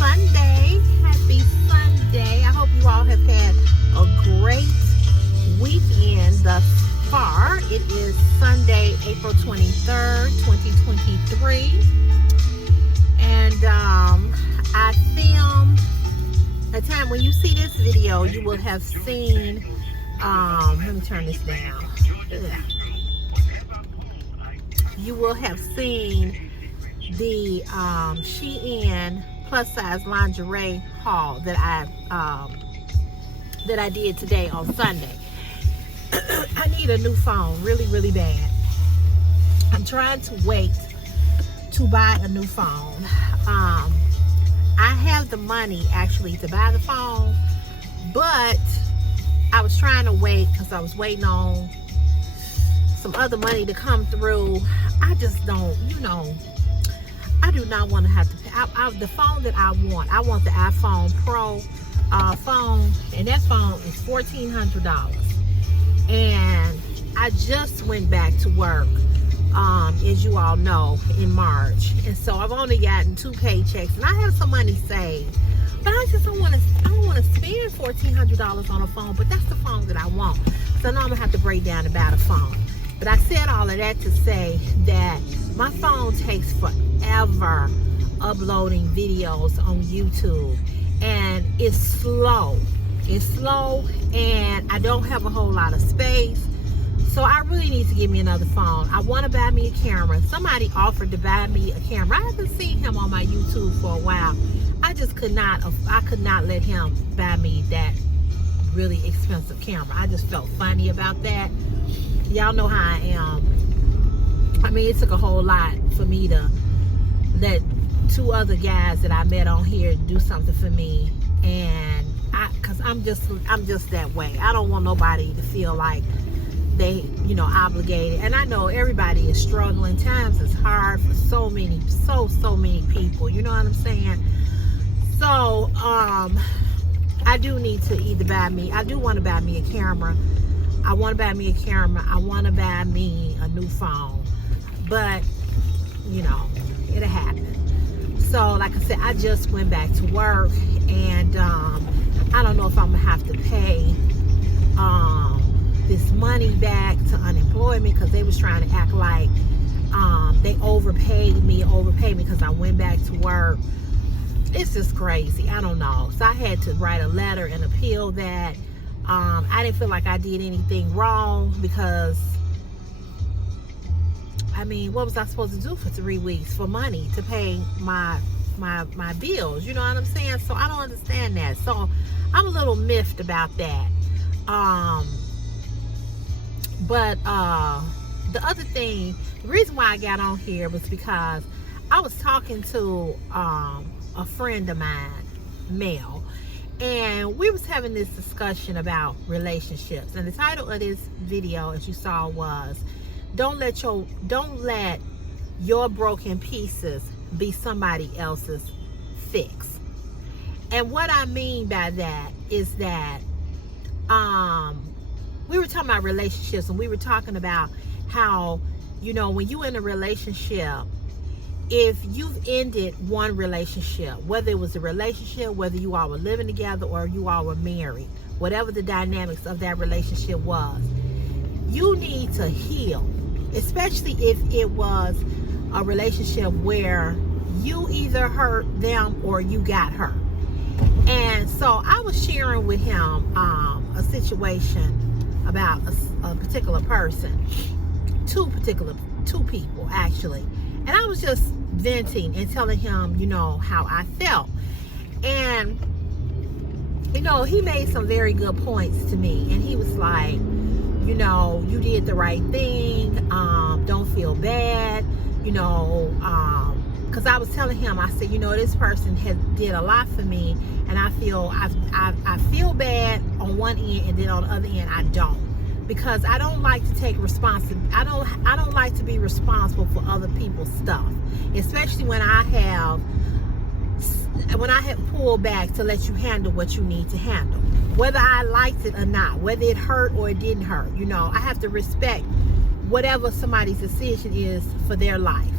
Sunday. Happy Sunday. I hope you all have had a great weekend thus far. It is Sunday, April 23rd, 2023. And I filmed a time when you see this video, you will have seen, let me turn this down. Ugh. You will have seen the Shein plus size lingerie haul that I did today on Sunday. I need a new phone really bad. I'm trying to wait to buy a new phone. I have the money actually to buy the phone, but I was trying to wait because I was waiting on some other money to come through. I just don't, I do not want to have to pay. The phone that I want the iPhone Pro phone, and that phone is $1,400. And I just went back to work, as you all know, in March, and so I've only gotten 2 paychecks, and I have some money saved, but I just don't want to spend $1,400 on a phone. But that's the phone that I want, so now I'm gonna have to break down and buy the phone. But I said all of that to say that my phone takes forever uploading videos on YouTube, and it's slow. It's slow, and I don't have a whole lot of space. So I really need to get me another phone. I want to buy me a camera. Somebody offered to buy me a camera. I haven't seen him on my YouTube for a while. I could not let him buy me that really expensive camera. I just felt funny about that. Y'all know how I am. I mean, it took a whole lot for me to let 2 other guys that I met on here do something for me, and cause I'm just that way. I don't want nobody to feel like they, obligated. And I know everybody is struggling. Times is hard for so many people. You know what I'm saying? So, I do need to I do want to buy me a camera. I want to buy me a camera. I want to buy me a new phone. But, it'll happen. So, like I said, I just went back to work, and I don't know if I'm going to have to pay this money back to unemployment, because they was trying to act like they overpaid me because I went back to work. It's just crazy. I don't know. So I had to write a letter and appeal that. I didn't feel like I did anything wrong, because I mean, what was I supposed to do for 3 weeks for money to pay my bills? You know what I'm saying? So I don't understand that. So I'm a little miffed about that. But the other thing, the reason why I got on here was because I was talking to a friend of mine, Mel, and we was having this discussion about relationships. And the title of this video, as you saw, was don't let your broken pieces be somebody else's fix. And what I mean by that is that we were talking about relationships, and we were talking about how, when you're in a relationship, if you've ended one relationship, whether it was a relationship, whether you all were living together or you all were married, whatever the dynamics of that relationship was, you need to heal, especially if it was a relationship where you either hurt them or you got hurt. And so I was sharing with him a situation about a particular person, two people actually, and I was just venting and telling him, how I felt. And he made some very good points to me, and he was like, you did the right thing, don't feel bad, because I was telling him, I said, this person did a lot for me, and I feel bad on one end, and then on the other end I don't, because I don't like to take responsibility. I don't like to be responsible for other people's stuff, especially when I have pulled back to let you handle what you need to handle, whether I liked it or not, whether it hurt or it didn't hurt. I have to respect whatever somebody's decision is for their life.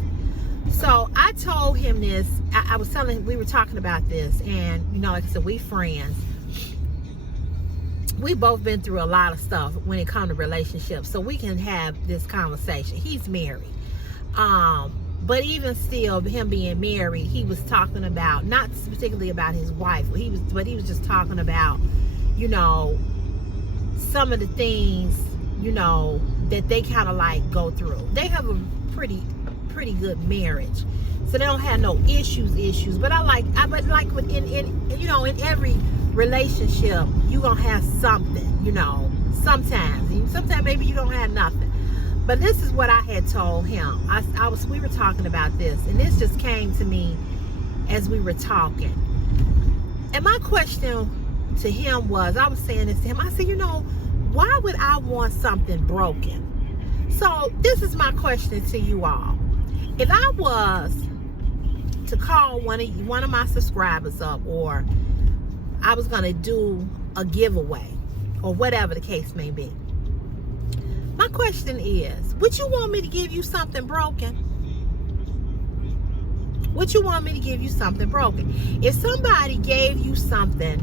So I told him this. I was telling him, we were talking about this, and you know, like I said, we friends. We both been through a lot of stuff when it comes to relationships, so we can have this conversation. He's married, but even still, him being married, he was talking about, not particularly about his wife, but he was just talking about, you know, some of the things, you know, that they kind of like go through. They have a pretty good marriage, so they don't have no issues. But but like within you know, in every relationship, you gonna have something, you know. Sometimes maybe you don't have nothing. But this is what I had told him. We were talking about this, and this just came to me as we were talking. And my question to him was, I was saying this to him, I said, you know, why would I want something broken? So this is my question to you all. If I was to call one of my subscribers up, or I was going to do a giveaway, or whatever the case may be, my question is, would you want me to give you something broken? Would you want me to give you something broken? If somebody gave you something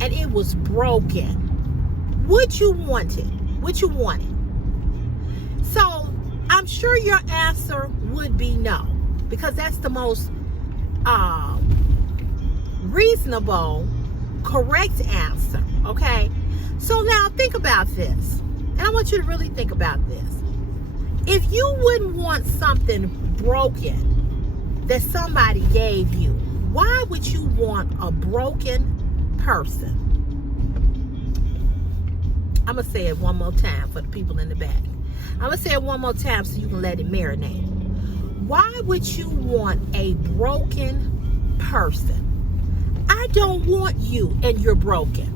and it was broken, would you want it? Would you want it? So I'm sure your answer would be no, because that's the most reasonable, correct answer. Okay, so now think about this, and I want you to really think about this. If you wouldn't want something broken that somebody gave you, why would you want a broken person? I'm gonna say it one more time for the people in the back. I'm gonna say it one more time so you can let it marinate. Why would you want a broken person? I don't want you and you're broken.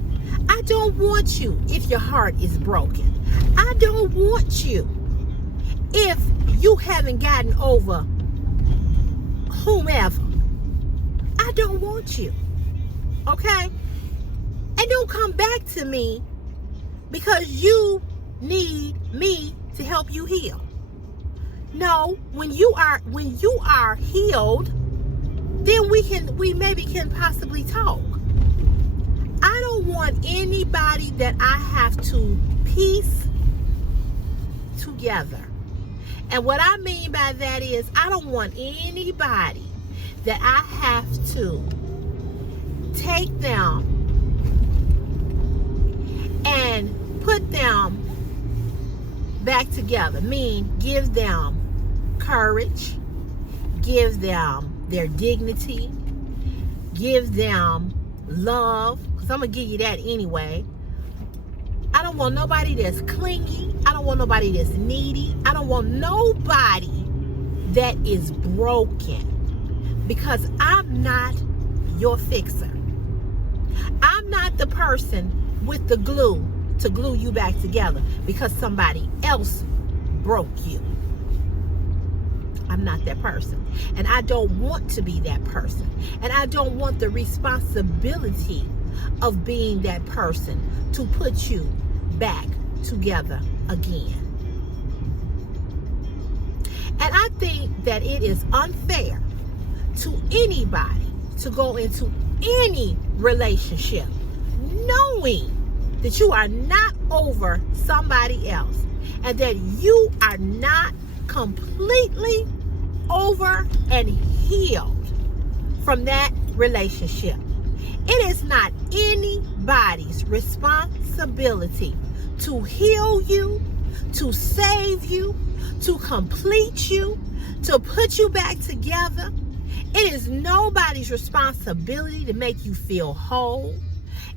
I don't want you if your heart is broken. I don't want you if you haven't gotten over whomever. I don't want you. Okay? And don't come back to me because you need me to help you heal. No, when you are healed, then we maybe can possibly talk. I don't want anybody that I have to piece together. And what I mean by that is, I don't want anybody that I have to take them and put them back together. Mean, give them courage, give them their dignity, give them love, because I'm going to give you that anyway. I don't want nobody that's clingy. I don't want nobody that's needy. I don't want nobody that is broken, because I'm not your fixer. I'm not the person with the glue to glue you back together because somebody else broke you. I'm not that person, and I don't want to be that person, and I don't want the responsibility of being that person to put you back together again. And I think that it is unfair to anybody to go into any relationship knowing that you are not over somebody else, and that you are not completely over and healed from that relationship. It is not anybody's responsibility to heal you, to save you, to complete you, to put you back together. It is nobody's responsibility to make you feel whole.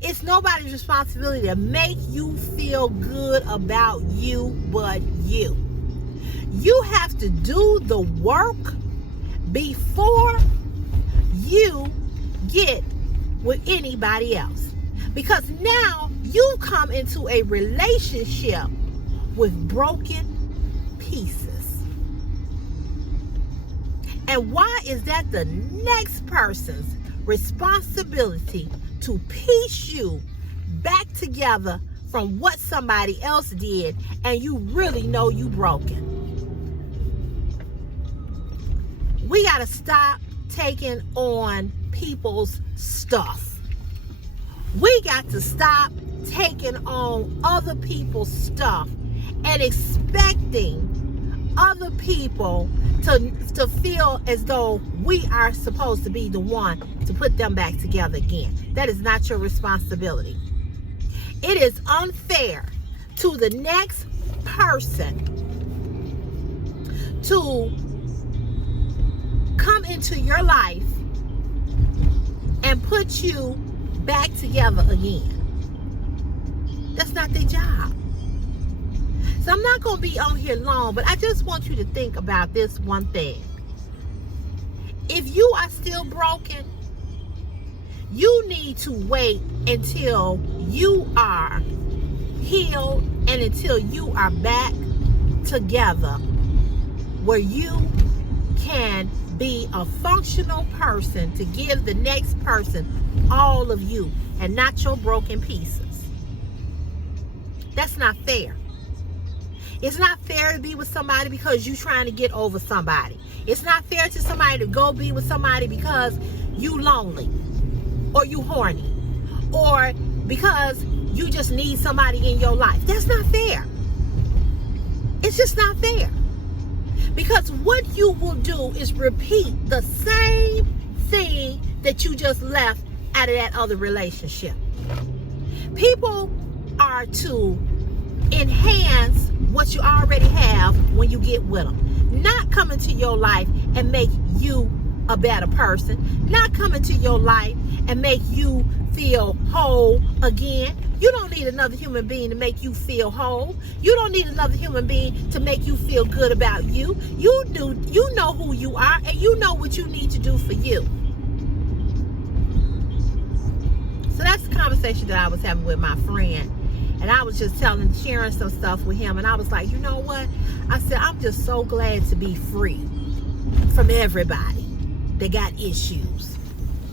It's nobody's responsibility to make you feel good about you but you. You have to do the work before you get with anybody else. Because now you come into a relationship with broken pieces. And why is that the next person's responsibility to piece you back together from what somebody else did, and you really know you broken? We got to stop taking on people's stuff. We got to stop taking on other people's stuff and expecting other people to feel as though we are supposed to be the one to put them back together again. That is not your responsibility. It is unfair to the next person to come into your life and put you back together again. That's not their job. So I'm not going to be on here long, but I just want you to think about this one thing. If you are still broken, you need to wait until you are healed and until you are back together where you can be a functional person to give the next person all of you and not your broken pieces. That's not fair. It's not fair to be with somebody because you're trying to get over somebody. It's not fair to somebody to go be with somebody because you lonely or you horny or because you just need somebody in your life. That's not fair. It's just not fair. Because what you will do is repeat the same thing that you just left out of that other relationship. People are to enhance what you already have when you get with them. Not come into your life and make you a better person. Not come into your life and make you feel whole again. You don't need another human being to make you feel whole. You don't need another human being to make you feel good about you. You know who you are, and you know what you need to do for you. So that's the conversation that I was having with my friend. And I was just sharing some stuff with him. And I was like, you know what? I said, I'm just so glad to be free from everybody that got issues,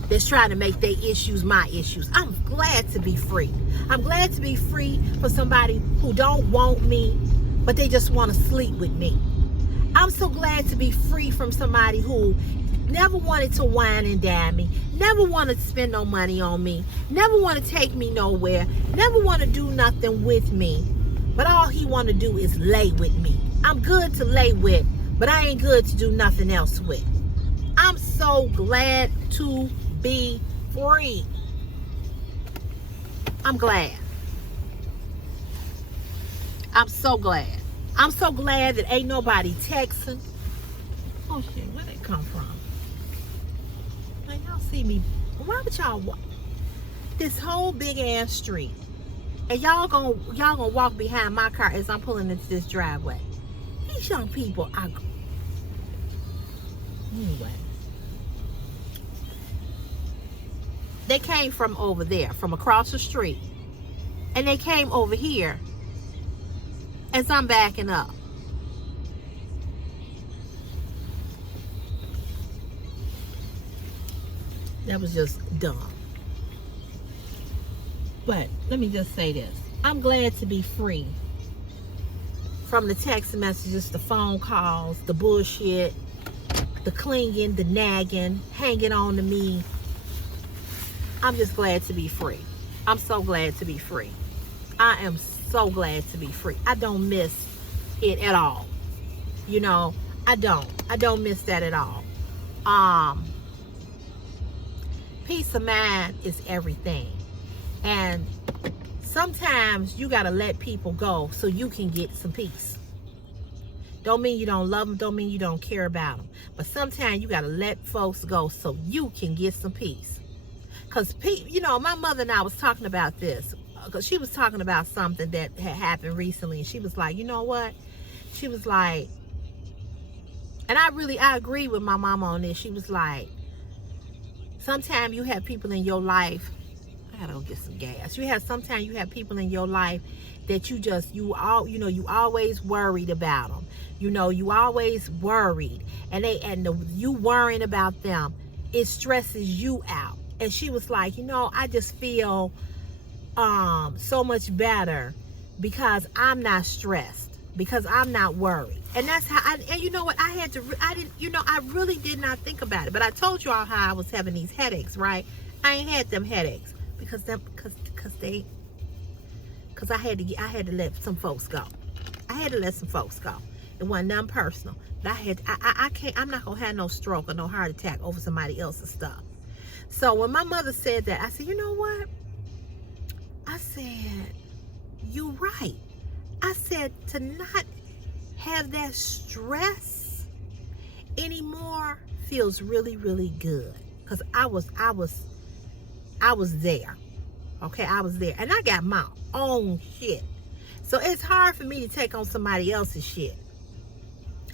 that's trying to make their issues my issues. I'm glad to be free. I'm glad to be free for somebody who don't want me, but they just want to sleep with me. I'm so glad to be free from somebody who never wanted to wine and dine me, never wanted to spend no money on me, never want to take me nowhere, never want to do nothing with me, but all he want to do is lay with me. I'm good to lay with, but I ain't good to do nothing else with. I'm so glad to be free. I'm glad. I'm so glad. I'm so glad that ain't nobody texting. Oh shit, where did it come from? Man, y'all see me. Why would y'all walk this whole big ass street and y'all gonna walk behind my car as I'm pulling into this driveway? These young people are anyway. They came from over there, from across the street, and they came over here as I'm backing up. That was just dumb. But let me just say this. I'm glad to be free from the text messages, the phone calls, the bullshit, the clinging, the nagging, hanging on to me. I'm just glad to be free. I'm so glad to be free. I am so glad to be free. I don't miss it at all. You know, I don't miss that at all. Peace of mind is everything. And sometimes you got to let people go so you can get some peace. Don't mean you don't love them. Don't mean you don't care about them. But sometimes you got to let folks go so you can get some peace. Because, you know, my mother and I was talking about this. Because she was talking about something that had happened recently. And she was like, you know what? She was like, and I agree with my mama on this. She was like, sometimes you have people in your life. I gotta go get some gas. Sometimes you have people in your life that you always worried about them. You know, you always worried, and you worrying about them, it stresses you out. And she was like, you know, I just feel so much better because I'm not stressed. because I'm not worried. And that's how and you know what, I really did not think about it. But I told you all how I was having these headaches, right? I ain't had them headaches because I had to let some folks go. I had to let some folks go. It wasn't nothing personal. But I'm not gonna have no stroke or no heart attack over somebody else's stuff. So when my mother said that, I said, you know what? I said, you're right. I said, to not have that stress anymore feels really, really good. Because I was there. Okay, I was there. And I got my own shit. So it's hard for me to take on somebody else's shit.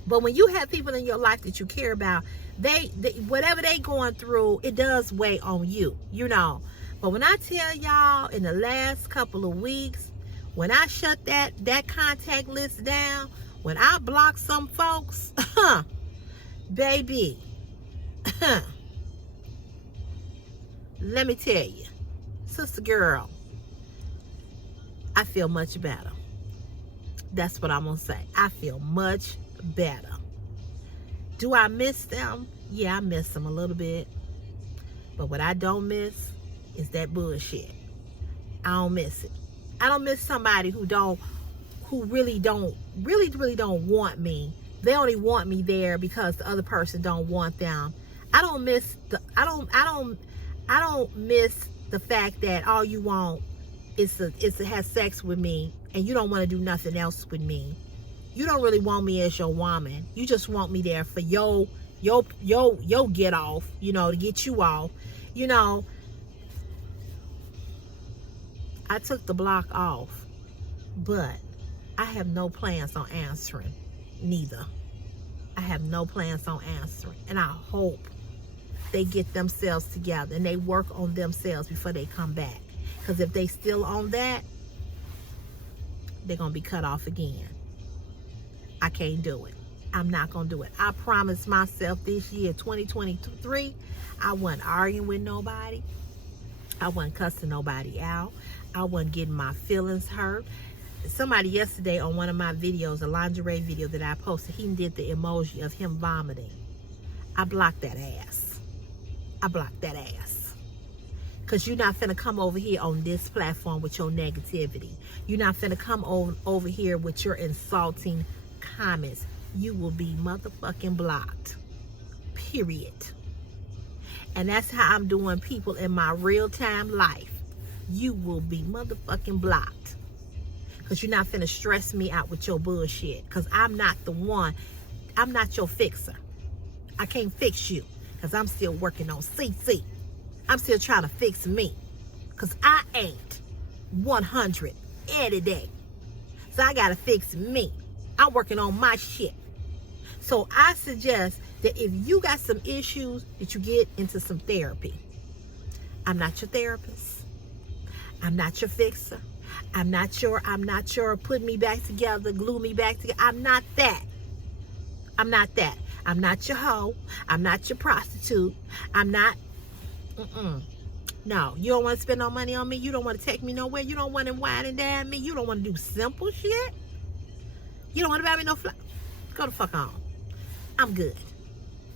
But when you have people in your life that you care about, they whatever they going through, it does weigh on you, you know. But when I tell y'all, in the last couple of weeks, when I shut that contact list down, when I blocked some folks, baby, let me tell you, sister girl, I feel much better. That's what I'm gonna say. I feel much better. Do I miss them? Yeah, I miss them a little bit. But what I don't miss is that bullshit. I don't miss it. I don't miss somebody who really don't want me. They only want me there because the other person don't want them. I don't miss the fact that all you want is to have sex with me and you don't want to do nothing else with me. You don't really want me as your woman. You just want me there for your get off, you know, to get you off. You know, I took the block off, but I have no plans on answering neither. I have no plans on answering. And I hope they get themselves together and they work on themselves before they come back. Because if they still on that, they're going to be cut off again. I can't do it. I'm not going to do it. I promised myself this year, 2023, I wasn't arguing with nobody. I wasn't cussing nobody out. I wasn't getting my feelings hurt. Somebody yesterday on one of my videos, a lingerie video that I posted, he did the emoji of him vomiting. I blocked that ass. I blocked that ass. Because you're not finna come over here on this platform with your negativity. You're not finna come over here with your insulting comments. You will be motherfucking blocked. Period. And that's how I'm doing people in my real-time life. You will be motherfucking blocked. Because you're not finna stress me out with your bullshit. Because I'm not the one. I'm not your fixer. I can't fix you. Because I'm still working on CC. I'm still trying to fix me. Because I ain't 100 every day. So I got to fix me. I'm working on my shit. So I suggest that if you got some issues, that you get into some therapy. I'm not your therapist. I'm not your fixer. I'm not your put me back together, glue me back together. I'm not that. I'm not that. I'm not your hoe. I'm not your prostitute. I'm not. No, you don't want to spend no money on me. You don't want to take me nowhere. You don't want to wine and dine me. You don't want to do simple shit. You don't want to buy me no flowers. Go the fuck on. I'm good.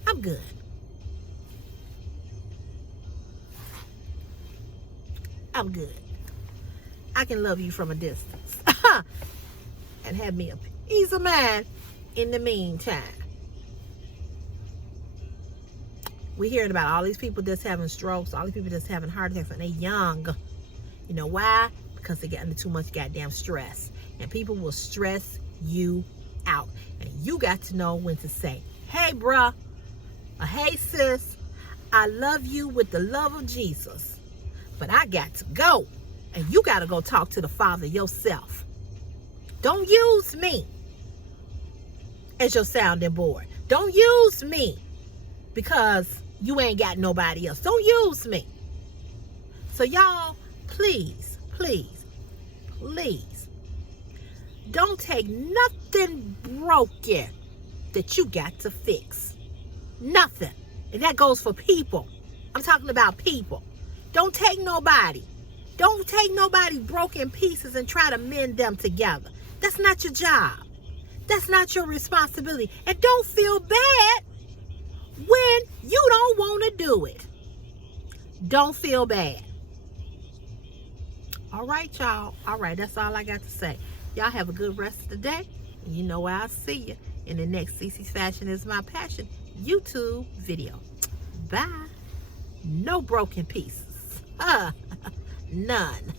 I'm good. I'm good. I can love you from a distance. And have me a peace of mind in the meantime. We're hearing about all these people that's having strokes, all these people that's having heart attacks, and they young. You know why? Because they get under too much goddamn stress. And people will stress you out. And you got to know when to say, hey, bruh, or hey, sis, I love you with the love of Jesus, but I got to go. And you got to go talk to the Father yourself. Don't use me as your sounding board. Don't use me because you ain't got nobody else. Don't use me. So y'all, please, please, please, don't take nothing broken that you got to fix. Nothing. And that goes for people. I'm talking about people. Don't take nobody. Don't take nobody broken pieces and try to mend them together. That's not your job. That's not your responsibility. And don't feel bad when you don't want to do it. Don't feel bad. All right, y'all. All right, that's all I got to say. Y'all have a good rest of the day. And you know where I'll see you in the next CC's Fashion is My Passion YouTube video. Bye. No broken pieces. None.